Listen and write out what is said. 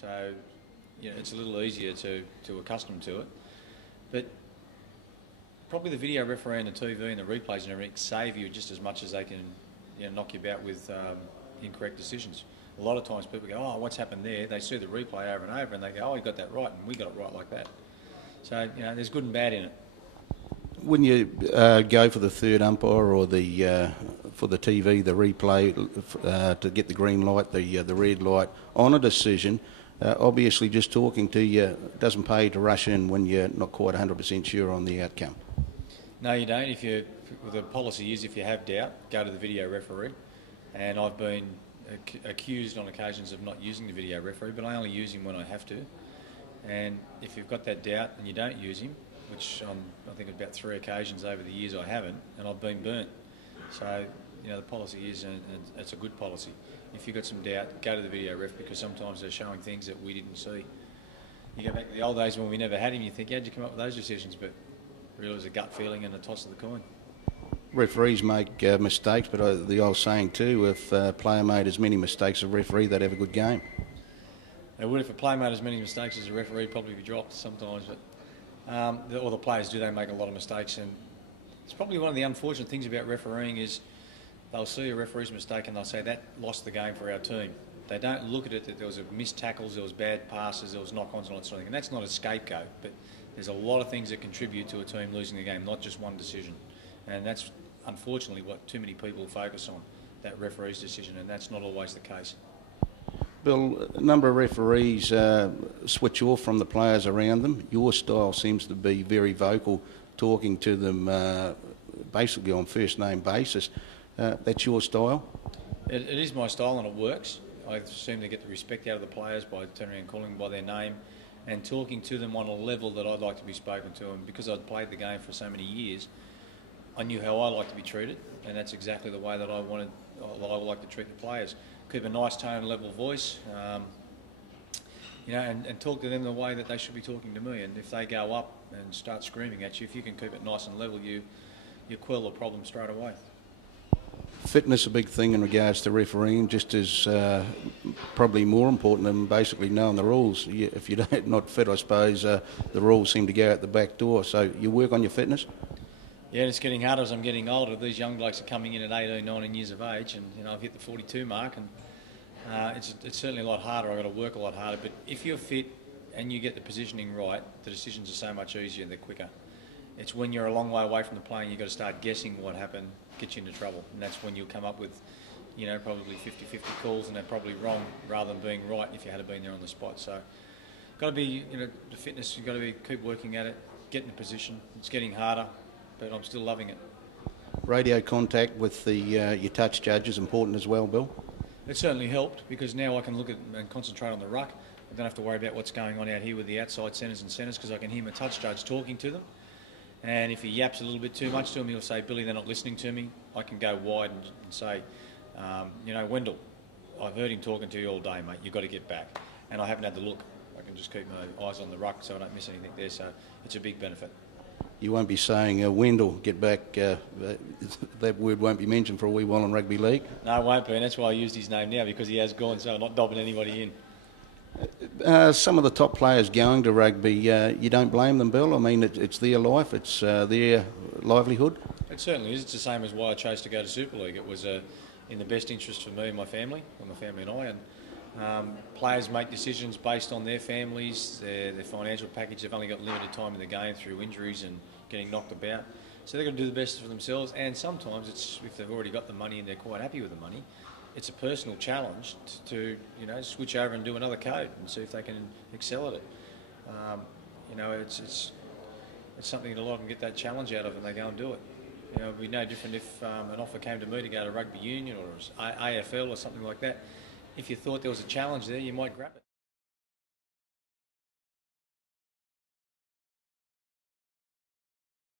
So, it's a little easier to accustom to it. But probably the video referee and the TV and the replays and everything save you just as much as they can knock you about with incorrect decisions. A lot of times people go, oh, what's happened there? They see the replay over and over and they go, oh, you got that right, and we got it right like that. So, there's good and bad in it. When you go for the third umpire or the for the TV, the replay to get the green light, the red light on a decision, obviously just talking to you doesn't pay to rush in when you're not quite 100% sure on the outcome. No, you don't. The policy is if you have doubt, go to the video referee. And I've been accused on occasions of not using the video referee, but I only use him when I have to. And if you've got that doubt and you don't use him, which I think about 3 occasions over the years I haven't, and I've been burnt. So, the policy is, and it's a good policy. If you've got some doubt, go to the video ref, because sometimes they're showing things that we didn't see. You go back to the old days when we never had him, you think, how'd you come up with those decisions? But really it was a gut feeling and a toss of the coin. Referees make mistakes, but the old saying too, if a player made as many mistakes as a referee, they'd have a good game. They would if a player made as many mistakes as a referee, probably be dropped sometimes. But or the players do, they make a lot of mistakes, and it's probably one of the unfortunate things about refereeing is they'll see a referee's mistake and they'll say that lost the game for our team. They don't look at it that there was missed tackles, there was bad passes, there was knock-ons and all that sort of thing. And that's not a scapegoat, but there's a lot of things that contribute to a team losing the game, not just one decision. And that's unfortunately what too many people focus on, that referee's decision, and that's not always the case. Bill, a number of referees switch off from the players around them. Your style seems to be very vocal, talking to them basically on first name basis. That's your style? It is my style, and it works. I seem to get the respect out of the players by turning around and calling them by their name and talking to them on a level that I'd like to be spoken to. And because I'd played the game for so many years, I knew how I like to be treated, and that's exactly the way that I would like to treat the players. Keep a nice tone and level voice, and talk to them the way that they should be talking to me. And if they go up and start screaming at you, if you can keep it nice and level, you quell the problem straight away. Fitness a big thing in regards to refereeing, just as probably more important than basically knowing the rules. If you're not fit, I suppose the rules seem to go out the back door. So you work on your fitness? Yeah, and it's getting harder as I'm getting older. These young blokes are coming in at 18, 19 years of age, and I've hit the 42 mark, and it's certainly a lot harder. I've got to work a lot harder. But if you're fit and you get the positioning right, the decisions are so much easier, they're quicker. It's when you're a long way away from the play and you've got to start guessing what happened, gets you into trouble, and that's when you'll come up with, probably 50-50 calls, and they're probably wrong rather than being right if you had been there on the spot. So, got to be, the fitness. You've got to keep working at it, get in a position. It's getting harder, but I'm still loving it. Radio contact with your touch judge is important as well, Bill? It certainly helped, because now I can look at and concentrate on the ruck. I don't have to worry about what's going on out here with the outside centres and centres, because I can hear my touch judge talking to them. And if he yaps a little bit too much to him, he'll say, Billy, they're not listening to me. I can go wide and say, Wendell, I've heard him talking to you all day, mate. You've got to get back. And I haven't had the look. I can just keep my eyes on the ruck so I don't miss anything there. So it's a big benefit. You won't be saying, Wendell, get back. That word won't be mentioned for a wee while in Rugby League. No, it won't be. And that's why I used his name now, because he has gone, so I'm not dobbing anybody in. Some of the top players going to rugby, you don't blame them, Bill? I mean, it's their life, it's their livelihood. It certainly is. It's the same as why I chose to go to Super League. It was in the best interest for me and my family, and I. And players make decisions based on their families, their financial package. They've only got limited time in the game through injuries and getting knocked about. So they've got to do the best for themselves. And sometimes, if they've already got the money and they're quite happy with the money, it's a personal challenge to switch over and do another code and see if they can excel at it. It's something that a lot of them get that challenge out of, and they go and do it. It'd be no different if an offer came to me to go to rugby union or AFL or something like that. If you thought there was a challenge there, you might grab it.